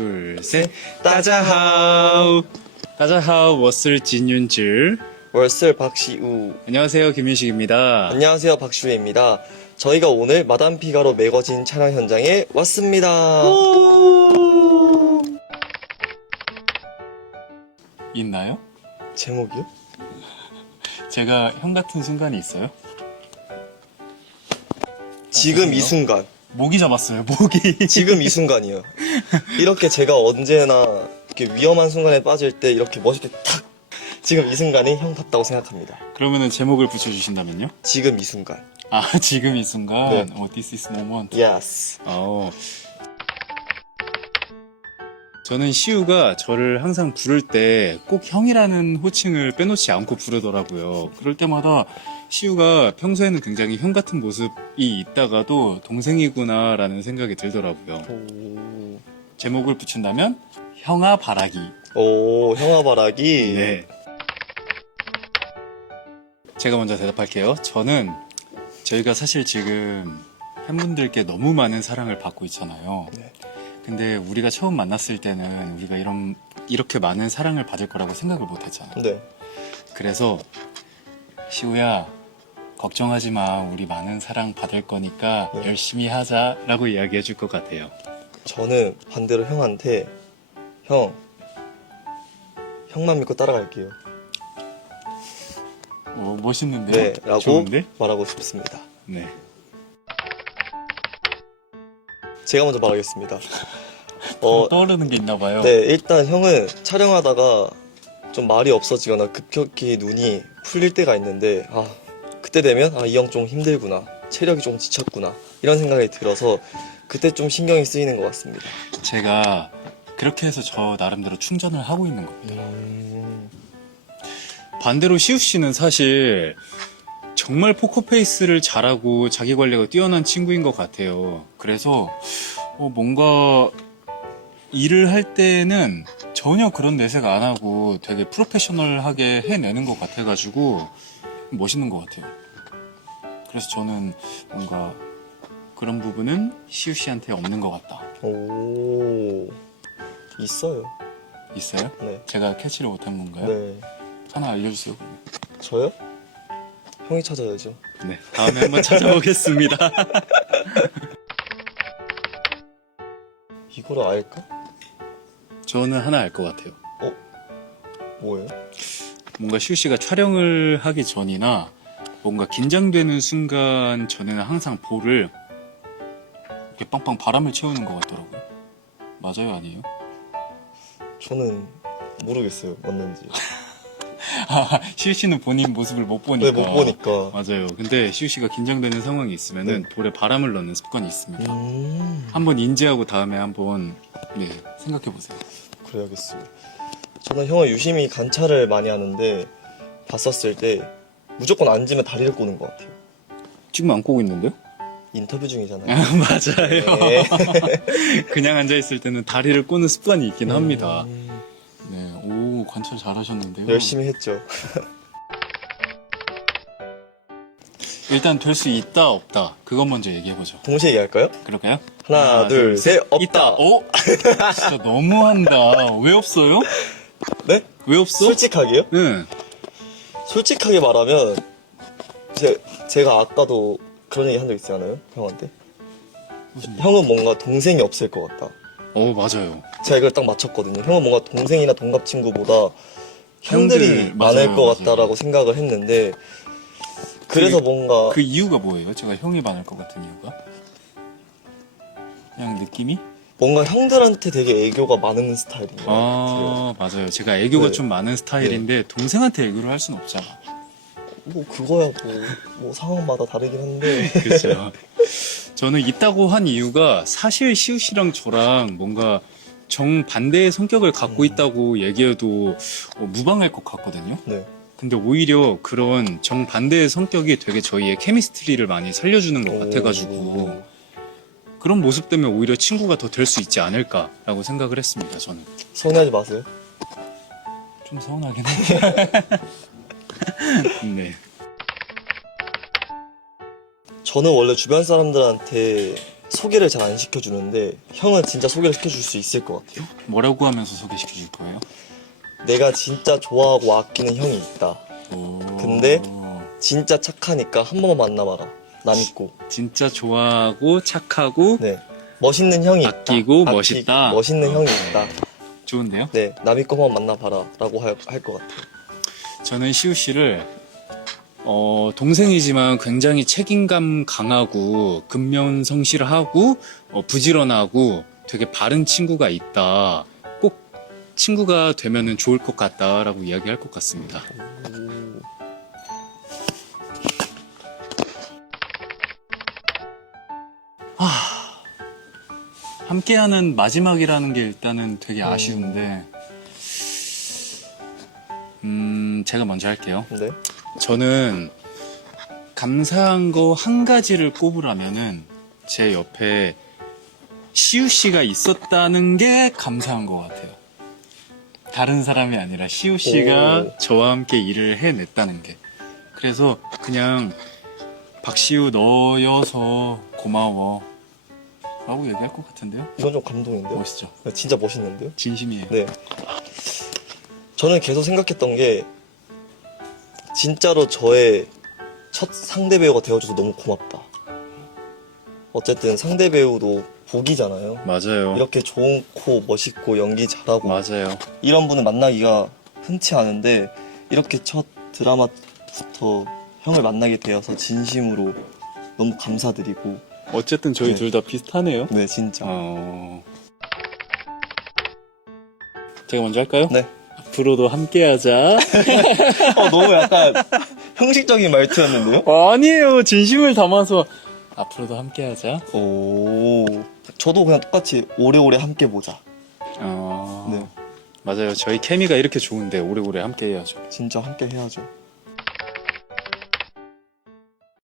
둘, 셋. 따자하오. 따자하오, 我是金윤지. 월슬 박시우. 안녕하세요, 김윤식입니다. 안녕하세요, 박슈혜입니다. 저희가 오늘 마담 피가로 매거진 촬영 현장에 왔습니다. 있나요? 제목이요? 제가 형 같은 순간이 있어요? 지금 이 순간. 모기 잡았어요, 모기. 지금 이 순간이요. 이렇게 제가 언제나 이렇게 위험한 순간에 빠질 때 이렇게 멋있게 탁! 지금 이 순간이 형답다고 생각합니다. 그러면은 제목을 붙여주신다면요? 지금 이 순간. 아, 지금 이 순간? 네. This is moment. Yes. 저는 시우가 저를 항상 부를 때 꼭 형이라는 호칭을 빼놓지 않고 부르더라고요. 그럴 때마다 시우가 평소에는 굉장히 형 같은 모습이 있다가도 동생이구나라는 생각이 들더라고요. 오, 제목을 붙인다면 형아 바라기. 오 형아바라기. 네. 제가 먼저 대답할게요. 저희가 사실 지금 팬분들께 너무 많은 사랑을 받고 있잖아요. 네. 근데 우리가 처음 만났을 때는 우리가 이렇게 많은 사랑을 받을 거라고 생각을 못 했잖아요. 네. 그래서 시우야, 걱정하지 마. 우리 많은 사랑 받을 거니까 네. 열심히 하자라고 이야기해 줄 것 같아요. 저는 반대로 형한테 형만 믿고 따라갈게요. 멋있는데요? 네, 라고 좋은데? 말하고 싶습니다. 네. 제가 먼저 말하겠습니다. 떠오르는 게 있나 봐요. 네, 일단 형은 촬영하다가 좀 말이 없어지거나 급격히 눈이 풀릴 때가 있는데, 그때 되면, 이 형 좀 힘들구나. 체력이 좀 지쳤구나. 이런 생각이 들어서, 그때 좀 신경이 쓰이는 것 같습니다. 제가 그렇게 해서 저 나름대로 충전을 하고 있는 겁니다. 반대로 시우 씨는 사실 정말 포커페이스를 잘하고 자기 관리가 뛰어난 친구인 것 같아요. 그래서 뭔가 일을 할 때는 전혀 그런 내색 안 하고 되게 프로페셔널하게 해내는 것 같아가지고 멋있는 것 같아요. 그래서 저는 뭔가 그런 부분은 시우 씨한테 없는 것 같다. 오, 있어요. 있어요? 네. 제가 캐치를 못한 건가요? 네. 하나 알려주세요. 그러면. 저요? 형이 찾아야죠. 네, 다음에 한번 찾아보겠습니다. 이거를 알까? 저는 하나 알 것 같아요. 뭐예요? 뭔가 시우 씨가 촬영을 하기 전이나 뭔가 긴장되는 순간 전에는 항상 볼을 이렇게 빵빵 바람을 채우는 것 같더라고요. 맞아요, 아니에요? 저는 모르겠어요. 맞는지. 시우 씨는 본인 모습을 못 보니까. 네, 못 보니까. 맞아요. 근데 시우 씨가 긴장되는 상황이 있으면은 네. 볼에 바람을 넣는 습관이 있습니다. 한번 인지하고 다음에 한번 생각해 보세요. 그래야겠어요. 저는 형을 유심히 관찰을 많이 하는데 봤었을 때 무조건 앉으면 다리를 꼬는 것 같아요. 지금 안 꼬고 있는데요? 인터뷰 중이잖아요. 맞아요. 네. 그냥 앉아있을 때는 다리를 꼬는 습관이 있긴 합니다. 네, 오, 관찰 잘하셨는데요. 열심히 했죠. 일단 될 수 있다, 없다. 그것 먼저 얘기해보죠. 동시에 얘기할까요? 그럴까요? 하나, 둘, 셋, 없다. 있다. 진짜 너무한다. 왜 없어요? 네? 왜 없어? 솔직하게요? 응. 솔직하게 말하면 제가 아까도 그런 얘기 한 적 있지 않아요? 형한테? 무슨 일? 형은 뭔가 동생이 없을 것 같다. 맞아요. 제가 이걸 딱 맞췄거든요. 형은 뭔가 동생이나 동갑 친구보다 형들이 형들, 많을 맞아요, 것 맞아요. 같다라고 생각을 했는데 그래서 뭔가 그 이유가 뭐예요? 제가 형이 많을 것 같은 이유가? 그냥 느낌이? 뭔가 형들한테 되게 애교가 많은 스타일인 것 같아요. 맞아요. 제가 애교가 네. 좀 많은 스타일인데 동생한테 애교를 할 순 없잖아. 뭐 그거야 뭐 상황마다 다르긴 한데 그렇죠. 저는 있다고 한 이유가 사실 시우 씨랑 저랑 뭔가 정반대의 성격을 갖고 있다고 얘기해도 무방할 것 같거든요. 네. 근데 오히려 그런 정반대의 성격이 되게 저희의 케미스트리를 많이 살려주는 것 같아가지고 그런 모습 때문에 오히려 친구가 더 될 수 있지 않을까라고 생각을 했습니다. 저는 서운해하지 마세요. 좀 서운하긴 해. 네. 저는 원래 주변 사람들한테 소개를 잘 안 시켜주는데 형은 진짜 소개를 시켜줄 수 있을 것 같아요. 뭐라고 하면서 소개시켜 줄 거예요? 내가 진짜 좋아하고 아끼는 형이 있다. 근데 진짜 착하니까 한 번만 만나봐라. 나 믿고. 진짜 좋아하고 착하고 네. 멋있는 형이 있다. 아끼고 멋있다. 멋있는 형이 있다. 좋은데요? 네. 나 믿고 한번 만나봐라. 라고 할 것 같아요. 저는 시우 씨를 동생이지만 굉장히 책임감 강하고 근면성실하고 부지런하고 되게 바른 친구가 있다. 꼭 친구가 되면은 좋을 것 같다라고 이야기할 것 같습니다. 함께하는 마지막이라는 게 일단은 되게 아쉬운데, 제가 먼저 할게요. 네. 저는 감사한 거 한 가지를 꼽으라면은 제 옆에 시우 씨가 있었다는 게 감사한 것 같아요. 다른 사람이 아니라 시우 씨가 오. 저와 함께 일을 해냈다는 게. 그래서 그냥 박시우 너여서 고마워 라고 얘기할 것 같은데요? 이건 좀 감동인데요? 멋있죠? 진짜 멋있는데요? 진심이에요. 네. 저는 계속 생각했던 게 진짜로 저의 첫 상대 배우가 되어줘서 너무 고맙다. 어쨌든 상대 배우도 복이잖아요. 맞아요. 이렇게 좋고 멋있고 연기 잘하고 맞아요. 이런 분을 만나기가 흔치 않은데 이렇게 첫 드라마부터 형을 만나게 되어서 진심으로 너무 감사드리고 어쨌든 저희 네. 둘 다 비슷하네요. 네 진짜 제가 먼저 할까요? 네. 앞으로도 함께하자. 너무 약간 형식적인 말투였는데요? 아니에요. 진심을 담아서 앞으로도 함께하자. 오 저도 그냥 똑같이 오래오래 함께 보자. 네 맞아요. 저희 케미가 이렇게 좋은데 오래오래 함께해야죠. 진짜 함께 해야죠.